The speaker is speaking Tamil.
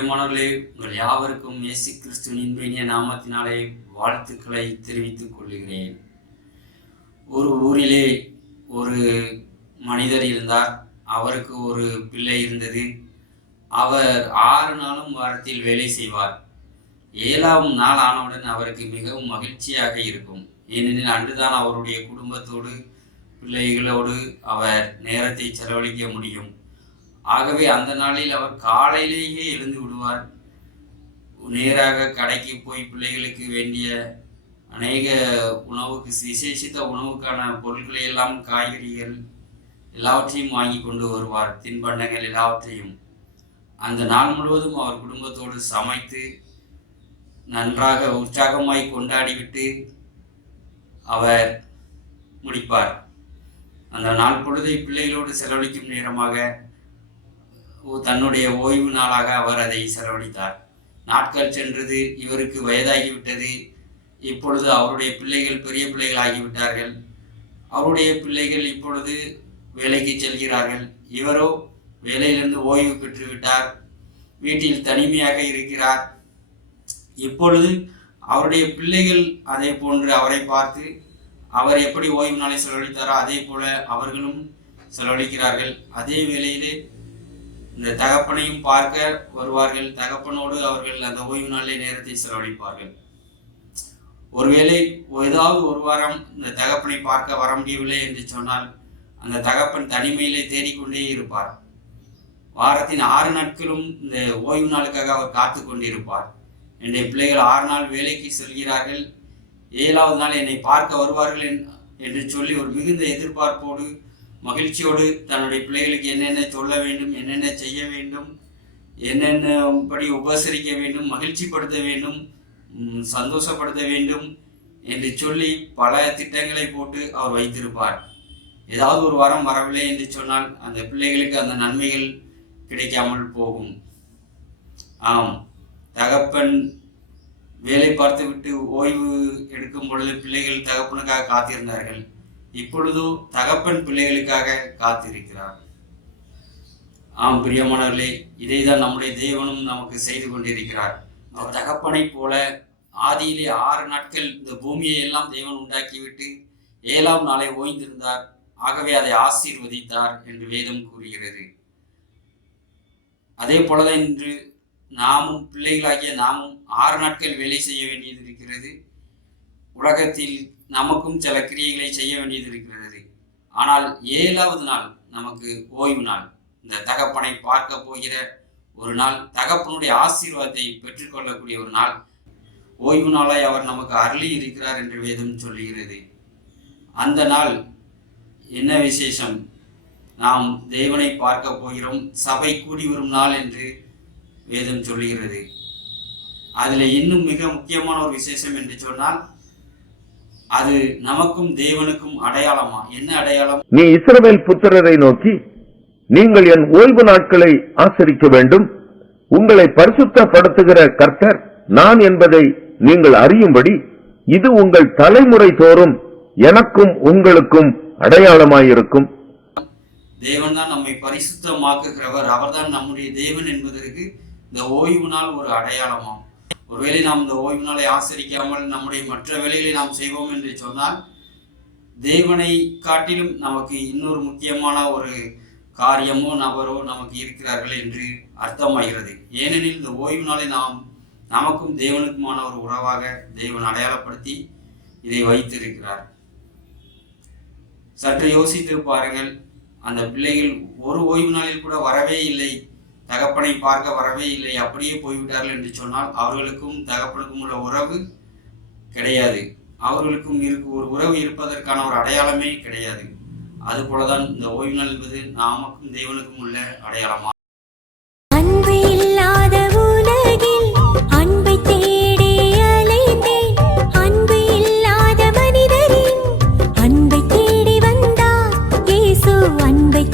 பிரியமானவர்களே, உங்கள் யாவருக்கும் இயேசு கிறிஸ்துவின் இனிய நாமத்தினாலே வாழ்த்துக்களை தெரிவித்துக் கொள்கிறேன். ஒரு ஊரிலே ஒரு மனிதர் இருந்தார். அவருக்கு ஒரு பிள்ளை இருந்தது. அவர் 6 நாளும் வாரத்தில் வேலை செய்வார். 7ஆம் நாள் ஆனவுடன் அவருக்கு மிகவும் மகிழ்ச்சியாக இருக்கும். ஏனெனில் அன்றுதான் அவருடைய குடும்பத்தோடு பிள்ளைகளோடு அவர் நேரத்தை செலவழிக்க முடியும். ஆகவே அந்த நாளில் அவர் காலையிலேயே எழுந்து விடுவார். நேராக கடைக்கு போய் பிள்ளைகளுக்கு வேண்டிய அநேக உணவுக்கு விசேஷித்த உணவுக்கான பொருட்களை எல்லாம், காய்கறிகள் எல்லாவற்றையும் வாங்கி கொண்டு வருவார். தின்பண்டங்கள் எல்லாவற்றையும் அந்த நாள் முழுவதும் அவர் குடும்பத்தோடு சமைத்து நன்றாக உற்சாகமாய் கொண்டாடிவிட்டு அவர் முடிப்பார். அந்த நாள் பொழுதை பிள்ளைகளோடு செலவழிக்கும் நேரமாக, தன்னுடைய ஓய்வு நாளாக அவர் அதை செலவழித்தார். நாட்கள் சென்றது. இவருக்கு வயதாகிவிட்டது. இப்பொழுது அவருடைய பிள்ளைகள் பெரிய பிள்ளைகள் ஆகிவிட்டார்கள். அவருடைய பிள்ளைகள் இப்பொழுது வேலைக்கு செல்கிறார்கள். இவரோ வேலையிலிருந்து ஓய்வு பெற்றுவிட்டார். வீட்டில் தனிமையாக இருக்கிறார். இப்பொழுது அவருடைய பிள்ளைகள் அதே போன்று அவரை பார்த்து, அவர் எப்படி ஓய்வு நாளை செலவழித்தாரோ அதே போல அவர்களும் செலவழிக்கிறார்கள். அதே வேளையிலே இந்த தகப்பனையும் பார்க்க வருவார்கள். தகப்பனோடு அவர்கள் அந்த ஓய்வு நாளிலே நேரத்தை செலவழிப்பார்கள். ஒருவேளை ஏதாவது ஒரு வாரம் இந்த தகப்பனை பார்க்க வர முடியவில்லை என்று சொன்னால், அந்த தகப்பன் தனிமையிலே தேடிக்கொண்டே இருப்பார். வாரத்தின் 6 நாட்களும் இந்த ஓய்வு நாளுக்காக அவர் காத்து கொண்டிருப்பார். என்னுடைய பிள்ளைகள் 6 நாள் வேலைக்கு செல்கிறார்கள், 7ஆவது நாள் என்னை பார்க்க வருவார்கள் என்று சொல்லி ஒரு மிகுந்த எதிர்பார்ப்போடு மகிழ்ச்சியோடு தன்னுடைய பிள்ளைகளுக்கு என்னென்ன சொல்ல வேண்டும், என்னென்ன செய்ய வேண்டும், என்னென்னபடி உபசரிக்க வேண்டும், மகிழ்ச்சிப்படுத்த வேண்டும், சந்தோஷப்படுத்த வேண்டும் என்று சொல்லி பல திட்டங்களை போட்டு அவர் வைத்திருப்பார். ஏதாவது ஒரு வாரம் வரவில்லை என்று சொன்னால் அந்த பிள்ளைகளுக்கு அந்த நன்மைகள் கிடைக்காமல் போகும். ஆம், தகப்பன் வேலை பார்த்துவிட்டு ஓய்வு எடுக்கும் பொழுது பிள்ளைகள் தகப்பனுக்காக காத்திருந்தார்கள். இப்பொழுதோ தகப்பன் பிள்ளைகளுக்காக காத்திருக்கிறார். ஆம் பிரியமானவர்களே, இதைதான் நம்முடைய தேவனும் நமக்கு செய்து கொண்டிருக்கிறார். இந்த தகப்பனை போல ஆதியிலே 6 நாட்கள் இந்த பூமியை எல்லாம் தேவன் உண்டாக்கிவிட்டு 7ஆம் நாளை ஓய்ந்திருந்தார். ஆகவே அதை ஆசீர்வதித்தார் என்று வேதம் கூறுகிறது. அதே போலதான் இன்று நாமும் பிள்ளைகளாகிய நாமும் 6 நாட்கள் வேலை செய்ய வேண்டியது இருக்கிறது. உலகத்தில் நமக்கும் சில கிரியைகளை செய்ய வேண்டியது இருக்கிறது. ஆனால் 7ஆவது நாள் நமக்கு ஓய்வு நாள். இந்த தகப்பனை பார்க்க போகிற ஒரு நாள், தகப்பனுடைய ஆசீர்வாதத்தை பெற்றுக்கொள்ளக்கூடிய ஒரு நாள், ஓய்வு நாளாய் அவர் நமக்கு அருளி இருக்கிறார் என்று வேதம் சொல்லுகிறது. அந்த நாள் என்ன விசேஷம்? நாம் தேவனை பார்க்க போகிறோம், சபை கூடி வரும் நாள் என்று வேதம் சொல்லுகிறது. அதில் இன்னும் மிக முக்கியமான ஒரு விசேஷம் என்று சொன்னால், அது நமக்கும் தேவனுக்கும் அடையாளமா? என்ன அடையாளம்? நீ இஸ்ரவேல் புத்திரரை நோக்கி, நீங்கள் என் ஓய்வு நாட்களை ஆசரிக்க வேண்டும், உங்களை பரிசுத்தப்படுத்துகிற கர்த்தர் நான் என்பதை நீங்கள் அறியும்படி இது உங்கள் தலைமுறை தோறும் எனக்கும் உங்களுக்கும் அடையாளமாயிருக்கும். தேவன் தான் நம்மை பரிசுத்தமாக்குகிறவர். அவர்தான் நம்முடைய தேவன் என்பதற்கு இந்த ஓய்வு நாள் ஒரு அடையாளமாம். ஒருவேளை நாம் இந்த ஓய்வு நாளை ஆசரிக்காமல் நம்முடைய மற்ற வேலைகளை நாம் செய்வோம் என்று சொன்னால், தேவனை காட்டிலும் நமக்கு இன்னொரு முக்கியமான ஒரு காரியமோ நபரோ நமக்கு இருக்கிறார்கள் என்று அர்த்தமாகிறது. ஏனெனில் இந்த ஓய்வு நாளை நமக்கும் தேவனுக்குமான ஒரு உறவாக தேவன் அடையாளப்படுத்தி இதை வைத்திருக்கிறார். சற்று யோசித்து பாருங்கள். அந்த பிள்ளைகள் ஒரு ஓய்வு நாளில் கூட வரவே இல்லை, தகப்பனை பார்க்க வரவே இல்லை, அப்படியே போய்விட்டார்கள் என்று சொன்னால் அவர்களுக்கும் தகப்பனுக்கும் உள்ள உறவு கிடையாது. அவர்களுக்கும் ஒரு உறவு இருப்பதற்கான ஒரு அடையாளமே கிடையாது. அதுபோலதான் இந்த ஓய்வு நாள் என்பது நமக்கும் தேவனுக்கும் உள்ள அடையாளமா. அன்பு இல்லாத உலகில் அன்பை தேடி அலைந்தேன், அன்பு இல்லாத மனிதரின் அன்பை தேடி வந்தார் இயேசு. அன்பை